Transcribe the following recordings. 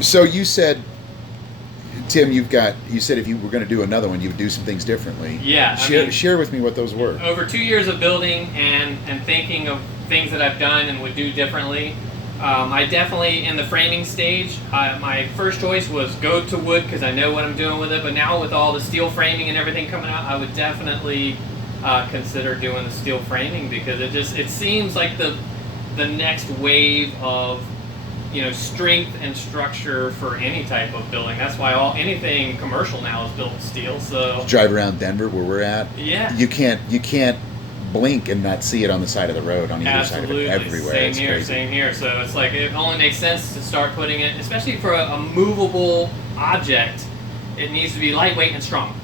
So you said, Tim, you said if you were going to do another one, you would do some things differently. Yeah. Share with me what those were. Over 2 years of building and thinking of things that I've done and would do differently, I definitely, in the framing stage, my first choice was go to wood because I know what I'm doing with it. But now with all the steel framing and everything coming out, I would definitely consider doing the steel framing because it seems like the next wave of strength and structure for any type of building. That's why anything commercial now is built in steel. So drive around Denver where we're at. Yeah. You can't blink and not see it on the side of the road on either side of it everywhere. Same here. So it's like it only makes sense to start putting it, especially for a movable object. It needs to be lightweight and strong.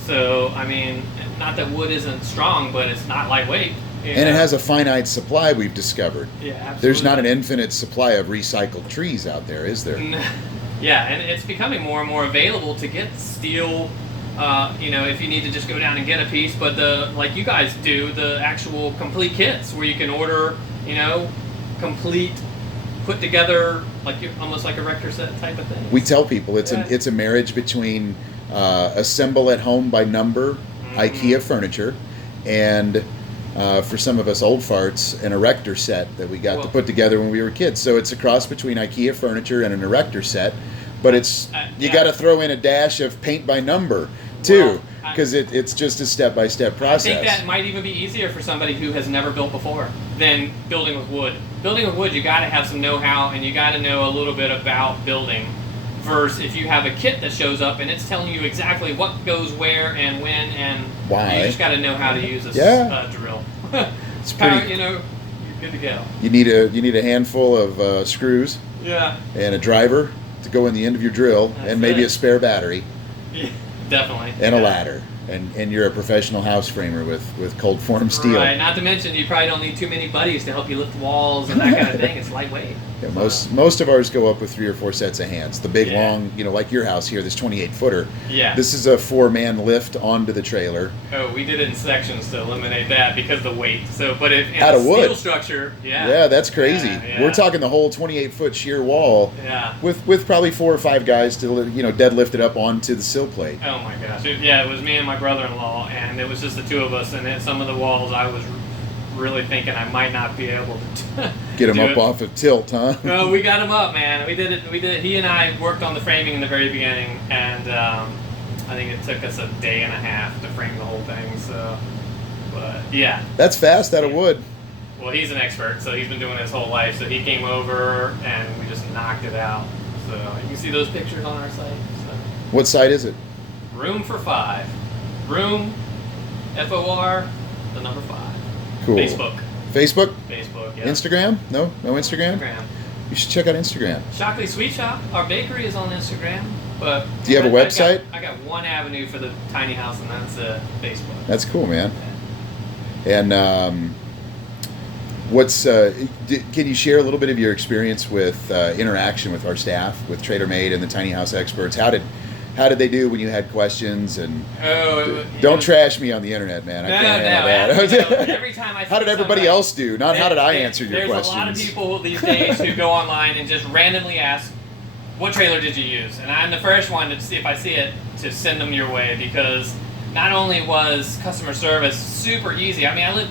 So I mean, not that wood isn't strong, but it's not lightweight. And it has a finite supply, we've discovered. Yeah, absolutely. There's not an infinite supply of recycled trees out there, is there? Yeah, and it's becoming more and more available to get steel, if you need to just go down and get a piece. But like you guys do, the actual complete kits where you can order, complete, put together, almost like a Rector set type of thing. We tell people it's a marriage between assemble at home by number, IKEA furniture, and for some of us old farts, an erector set that we got to put together when we were kids. So it's a cross between IKEA furniture and an erector set, but it's you got to throw in a dash of paint by number too, because it's just a step-by-step process. I think that might even be easier for somebody who has never built before than building with wood. Building with wood, you got to have some know-how and you got to know a little bit about building. Versus if you have a kit that shows up and it's telling you exactly what goes where and when and why, you just got to know how to use a drill. It's pretty. You're good to go. You need a handful of screws. Yeah. And a driver to go in the end of your drill, and maybe a spare battery. Yeah, definitely. And a ladder. And you're a professional house framer with cold form steel. Right. Not to mention you probably don't need too many buddies to help you lift walls and that kind of thing. It's lightweight. Yeah, most of ours go up with 3 or 4 sets of hands. The big long, like your house here, this 28-footer. Yeah. This is a 4-man lift onto the trailer. Oh, we did it in sections to eliminate that because of the weight. So, but in out a of wood steel structure, yeah, that's crazy. Yeah. We're talking the whole 28-foot sheer wall. Yeah. With probably 4 or 5 guys to deadlift it up onto the sill plate. Oh my gosh! It was me and my brother-in-law, and it was just the two of us. And at some of the walls, I was really thinking I might not be able to get him up off of tilt, huh? No, we got him up, man. We did it. He and I worked on the framing in the very beginning, and I think it took us a day and a half to frame the whole thing. So, but yeah, that's fast out of wood. Well, he's an expert, so he's been doing it his whole life. So he came over, and we just knocked it out. So you can see those pictures on our site. So. What site is it? Room for 5. Room, FOR, the number 5. Cool. Facebook, yeah. Instagram? No Instagram? Instagram. You should check out Instagram. Shockley Sweet Shop. Our bakery is on Instagram. But do you have a website? I got one avenue for the tiny house, and that's Facebook. That's cool, man. Yeah. And can you share a little bit of your experience with interaction with our staff, with TraderMade and the tiny house experts? How did they do when you had questions? And don't trash me on the internet, man. I can't handle that. Every time I see how did everybody else do? Not how did I answer your questions? There's a lot of people these days who go online and just randomly ask, "What trailer did you use?" And I'm the first one to see if I see it to send them your way, because not only was customer service super easy. I mean, I live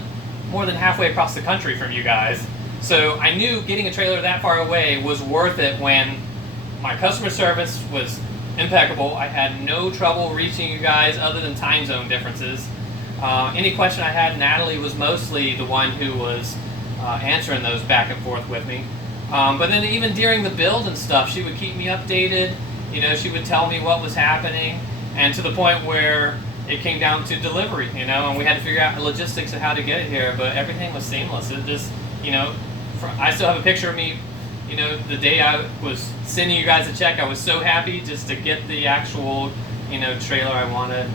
more than halfway across the country from you guys, so I knew getting a trailer that far away was worth it when my customer service was impeccable. I had no trouble reaching you guys other than time zone differences. Any question I had, Natalie was mostly the one who was answering those back and forth with me. But then even during the build and stuff, she would keep me updated. She would tell me what was happening, and to the point where it came down to delivery, and we had to figure out the logistics of how to get it here, but everything was seamless. It just, I still have a picture of me, the day I was sending you guys a check. I was so happy just to get the actual, trailer I wanted.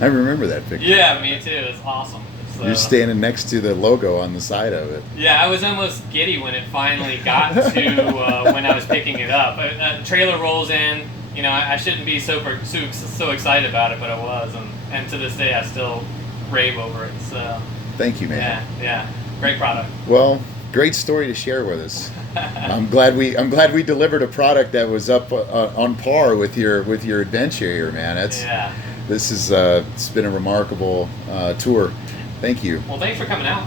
I remember that picture. Yeah, me too. It's awesome. So, you're standing next to the logo on the side of it. Yeah, I was almost giddy when it finally got to when I was picking it up. The trailer rolls in. I shouldn't be so excited about it, but I was, and to this day I still rave over it. So thank you, man. Yeah, great product. Well, great story to share with us. I'm glad we delivered a product that was up on par with your adventure here, man. Yeah. This is it's been a remarkable tour. Thank you. Well, thanks for coming out.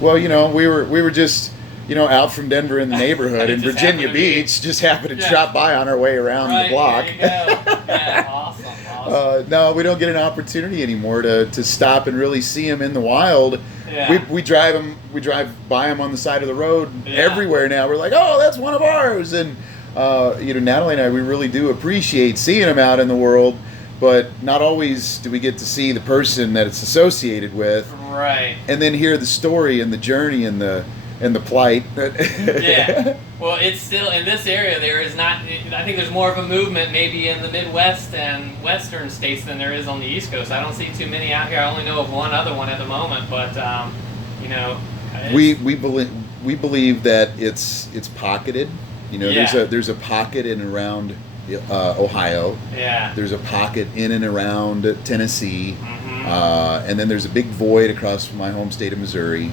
Well, we were just out from Denver in the neighborhood in Just Virginia happened to be- Beach. Just happened to Yeah. drop by on our way around Right, the block. there you go. Yeah, awesome. No, we don't get an opportunity anymore to stop and really see them in the wild. Yeah. We drive by them on the side of the road Yeah. everywhere now. We're like, oh, that's one of ours, and Natalie and I, we really do appreciate seeing them out in the world, but not always do we get to see the person that it's associated with, Right. and then hear the story and the journey and the plight. Yeah. Well, it's still in this area. There is not. I think there's more of a movement maybe in the Midwest and Western states than there is on the East Coast. I don't see too many out here. I only know of one other one at the moment, but we believe that it's pocketed. Yeah. There's a pocket in and around Ohio. Yeah. There's a pocket in and around Tennessee, Mm-hmm. And then there's a big void across from my home state of Missouri.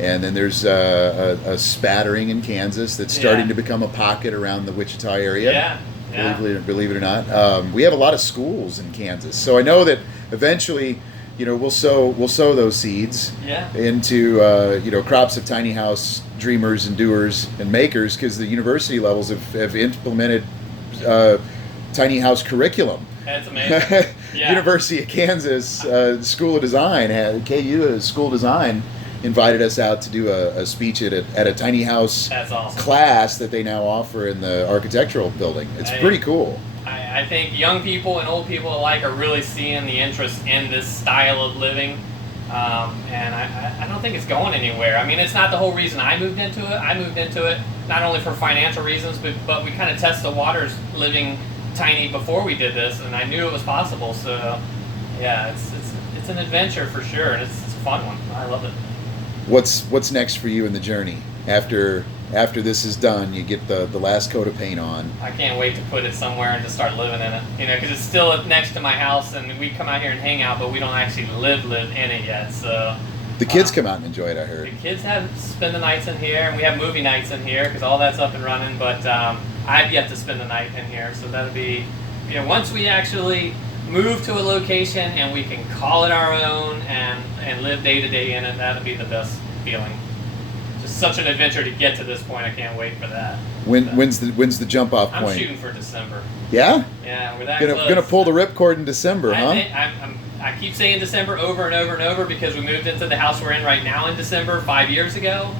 And then there's a spattering in Kansas that's starting to become a pocket around the Wichita area. Yeah. Yeah. Believe it or not, we have a lot of schools in Kansas, so I know that eventually, we'll sow those seeds Yeah. into crops of tiny house dreamers and doers and makers, because the university levels have implemented tiny house curriculum. That's amazing. Yeah. University of Kansas School of Design, KU School of Design, invited us out to do a speech at a tiny house That's awesome. class that they now offer in the architectural building. It's pretty cool. I think young people and old people alike are really seeing the interest in this style of living, and I don't think it's going anywhere. I mean, it's not the whole reason I moved into it. I moved into it not only for financial reasons, but we kind of test the waters living tiny before we did this, and I knew it was possible. So, yeah, it's an adventure for sure, and it's a fun one. I love it. What's next for you in the journey? After this is done, you get the last coat of paint on. I can't wait to put it somewhere and just start living in it. Because it's still next to my house, and we come out here and hang out, but we don't actually live in it yet. So The kids come out and enjoy it, I heard. the kids spend the nights in here, and we have movie nights in here because all that's up and running. But I've yet to spend the night in here, so that'll be once we actually move to a location and we can call it our own and live day to day in it. That'll be the best feeling. Just such an adventure to get to this point. I can't wait for that. When's the jump off I'm point? shooting for December. Yeah? Yeah, we're that Gonna close. pull the ripcord in December, huh? I keep saying December over and over and over because we moved into the house we're in right now in December 5 years ago,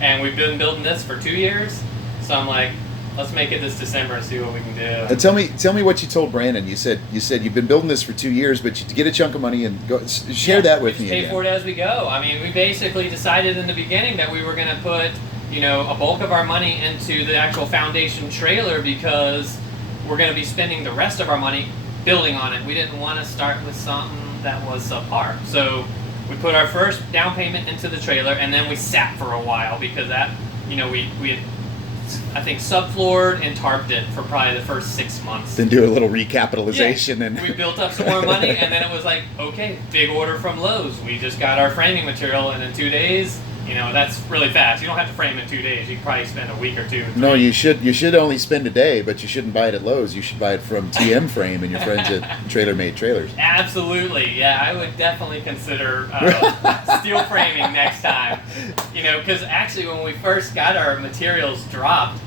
and we've been building this for 2 years. So I'm like, let's make it this December and see what we can do. Tell me what you told Brandon. You said you've been building this for 2 years, but you get a chunk of money and share that with we me just pay again. for it as we go. I mean, we basically decided in the beginning that we were going to put a bulk of our money into the actual foundation trailer because we're going to be spending the rest of our money building on it. We didn't want to start with something that was subpar. So we put our first down payment into the trailer, and then we sat for a while because that, we had, I think, subfloored and tarped it for probably the first 6 months. Then do a little recapitalization Yeah. and We built up some more money, and then it was like, okay, big order from Lowe's. We just got our framing material, and in 2 days, that's really fast. You don't have to frame in 2 days. You can probably spend a week or two. No, you should only spend a day, but you shouldn't buy it at Lowe's. You should buy it from TM Frame and your friends at Trailer Made Trailers. Absolutely, yeah. I would definitely consider steel framing next time. Because actually when we first got our materials dropped,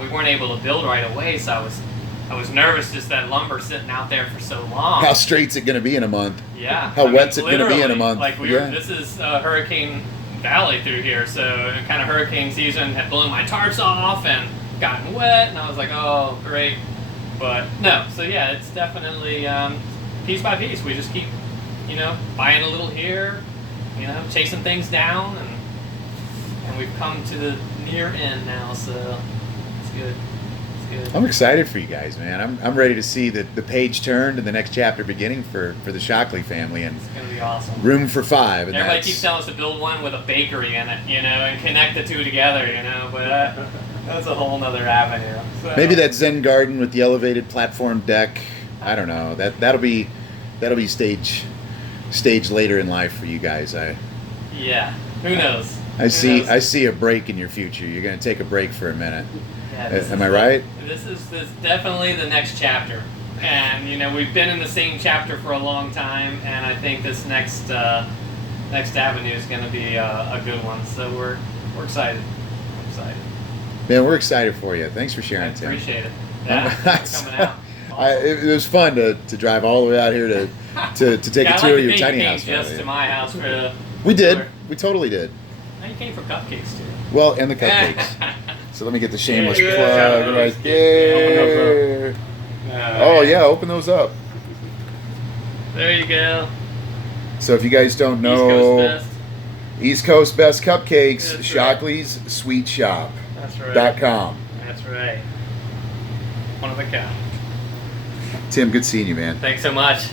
we weren't able to build right away, so I was nervous just that lumber sitting out there for so long. How straight's it going to be in a month? Yeah. How wet's it going to be in a month? Like this is Hurricane Valley through here, so kind of hurricane season had blown my tarps off and gotten wet, and I was like, oh, great. But no, so yeah, it's definitely piece by piece. We just keep, buying a little here, chasing things down, and we've come to the near end now, so it's good. I'm excited for you guys, man. I'm ready to see the page turned and the next chapter beginning for the Shockley family, and It's gonna be awesome. room for 5. And Everybody keeps telling us to build one with a bakery in it, and connect the two together, but that's a whole nother avenue. So, maybe that Zen garden with the elevated platform deck. I don't know. That'll be stage later in life for you guys. Yeah, who knows? I see a break in your future. You're going to take a break for a minute. Yeah, Am I right? This is definitely the next chapter. And, you know, we've been in the same chapter for a long time, and I think this next avenue is going to be a good one. So we're excited. I'm excited. Man, we're excited for you. Thanks for sharing, Tim. Appreciate it. Yeah, thanks for coming out. Awesome. It was fun to drive all the way out here to take a tour of your tiny house. Just to my house for the We did. We totally did. Now you came for cupcakes too. Well, and the cupcakes. So let me get the shameless plug right there. Oh yeah, open those up. There you go. So if you guys don't know, East Coast Best Cupcakes, That's Shockley's Sweet Shop. That's right. .com. That's right. One of a kind. Tim, good seeing you, man. Thanks so much.